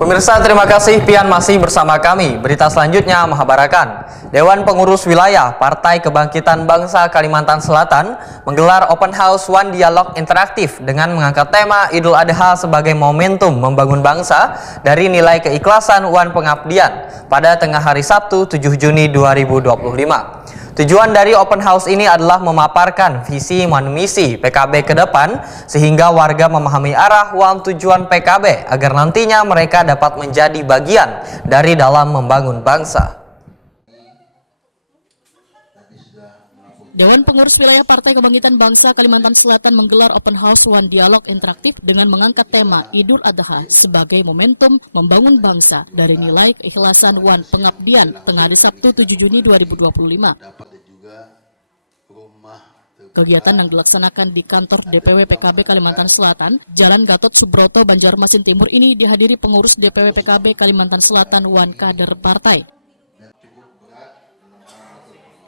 Pemirsa, terima kasih Pian masih bersama kami. Berita selanjutnya mengabarkan Dewan Pengurus Wilayah Partai Kebangkitan Bangsa Kalimantan Selatan menggelar Open House One Dialog Interaktif dengan mengangkat tema Idul Adha sebagai momentum membangun bangsa dari nilai keikhlasan Wan Pengabdian pada tengah hari Sabtu 7 Juni 2025. Tujuan dari open house ini adalah memaparkan visi dan misi PKB ke depan sehingga warga memahami arah dan tujuan PKB agar nantinya mereka dapat menjadi bagian dari dalam membangun bangsa. Dewan Pengurus Wilayah Partai Kebangkitan Bangsa Kalimantan Selatan menggelar Open House One Dialog Interaktif dengan mengangkat tema Idul Adha sebagai momentum membangun bangsa dari nilai keikhlasan Wan Pengabdian tengah hari Sabtu 7 Juni 2025. Kegiatan yang dilaksanakan di kantor DPW PKB Kalimantan Selatan, Jalan Gatot Subroto, Banjarmasin Timur ini dihadiri pengurus DPW PKB Kalimantan Selatan Wan kader partai.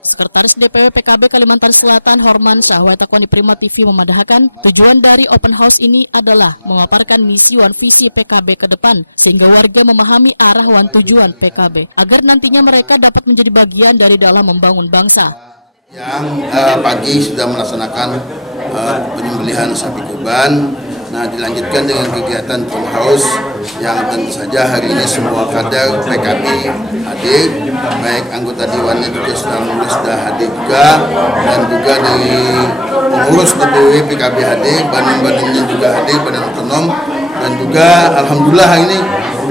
Sekretaris DPW PKB Kalimantan Selatan Horman Syahwatakwani Prima TV memadahkan tujuan dari open house ini adalah memaparkan misi dan visi PKB ke depan sehingga warga memahami arah dan tujuan PKB agar nantinya mereka dapat menjadi bagian dari dalam membangun bangsa. Yang pagi sudah melaksanakan penyembelihan sapi kurban. Nah, dilanjutkan dengan kegiatan open house yang tentu saja hari ini semua kader PKB hadir, baik anggota dewannya juga sudah hadir juga, dan juga dari pengurus DPW PKB hadir, badan-badannya juga hadir, badan otonom, dan juga alhamdulillah hari ini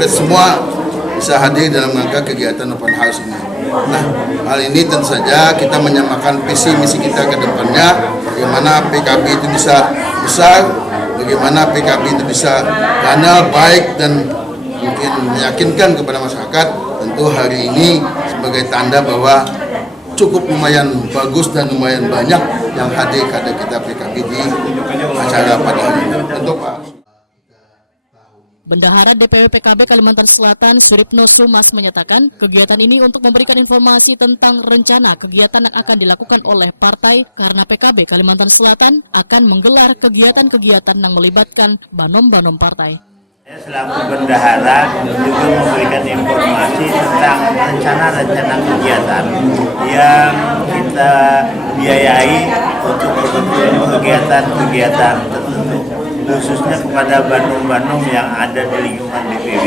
semua bisa hadir dalam rangka kegiatan open house ini. Nah, hal ini tentu saja kita menyamakan visi misi kita ke depannya, bagaimana PKB itu bisa besar, bagaimana PKB itu bisa ganal, baik, dan mungkin meyakinkan kepada masyarakat. Tentu hari ini sebagai tanda bahwa cukup lumayan bagus dan lumayan banyak yang hadir kader kita PKB di acara pada hari ini. Tentu Pak. Bendahara DPW PKB Kalimantan Selatan Suripno Sumas menyatakan kegiatan ini untuk memberikan informasi tentang rencana kegiatan yang akan dilakukan oleh partai karena PKB Kalimantan Selatan akan menggelar kegiatan-kegiatan yang melibatkan banom-banom partai. Saya selaku bendahara juga memberikan informasi tentang rencana-rencana kegiatan yang kita biayai untuk kegiatan-kegiatan tertentu, khususnya kepada banom-banom yang ada di lingkungan DPW.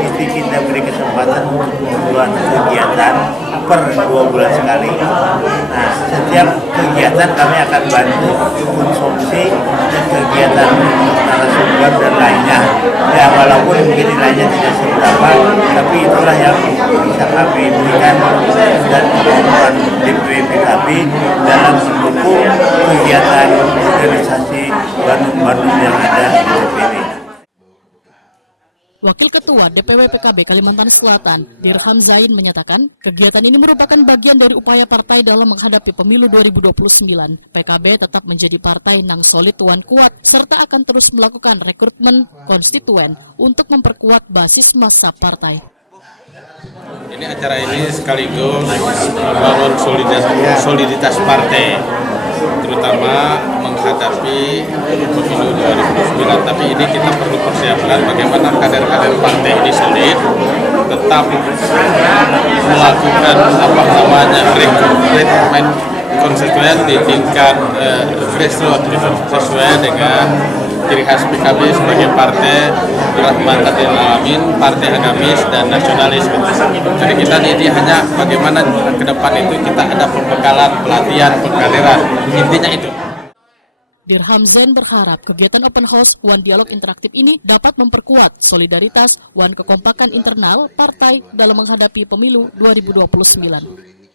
Mesti kita beri kesempatan untuk membuat kegiatan per 2 bulan sekali. Nah, setiap kegiatan kami akan bantu konsumsi dan kegiatan narasumber dan lainnya. Ya, walaupun mungkin nilainya tidak seberapa, tapi itulah yang bisa kami berikan dan kemampuan DPW PKB dalam mendukung kegiatan organisasi banom-banom yang ada di DPW. Wakil Ketua DPW PKB Kalimantan Selatan, Dirham Zain menyatakan, kegiatan ini merupakan bagian dari upaya partai dalam menghadapi pemilu 2029. PKB tetap menjadi partai yang solid dan kuat, serta akan terus melakukan rekrutmen konstituen untuk memperkuat basis massa partai. Ini acara ini sekaligus membangun soliditas partai, terutama menghadapi pemilu 2029. Tapi ini kita perlu persiapkan bagaimana kader-kader partai ini solid, tetap melakukan rekrutmen konstituen di tingkat grassroots sesuai dengan ciri khas PKB sebagai partai rahmatan alamin, partai agamis dan nasionalis. Jadi kita ini hanya bagaimana ke depan itu kita ada pembekalan, pelatihan, pengkaderan. Intinya itu. Dirham Zain berharap kegiatan Open House One Dialog Interaktif ini dapat memperkuat solidaritas dan kekompakan internal partai dalam menghadapi pemilu 2029.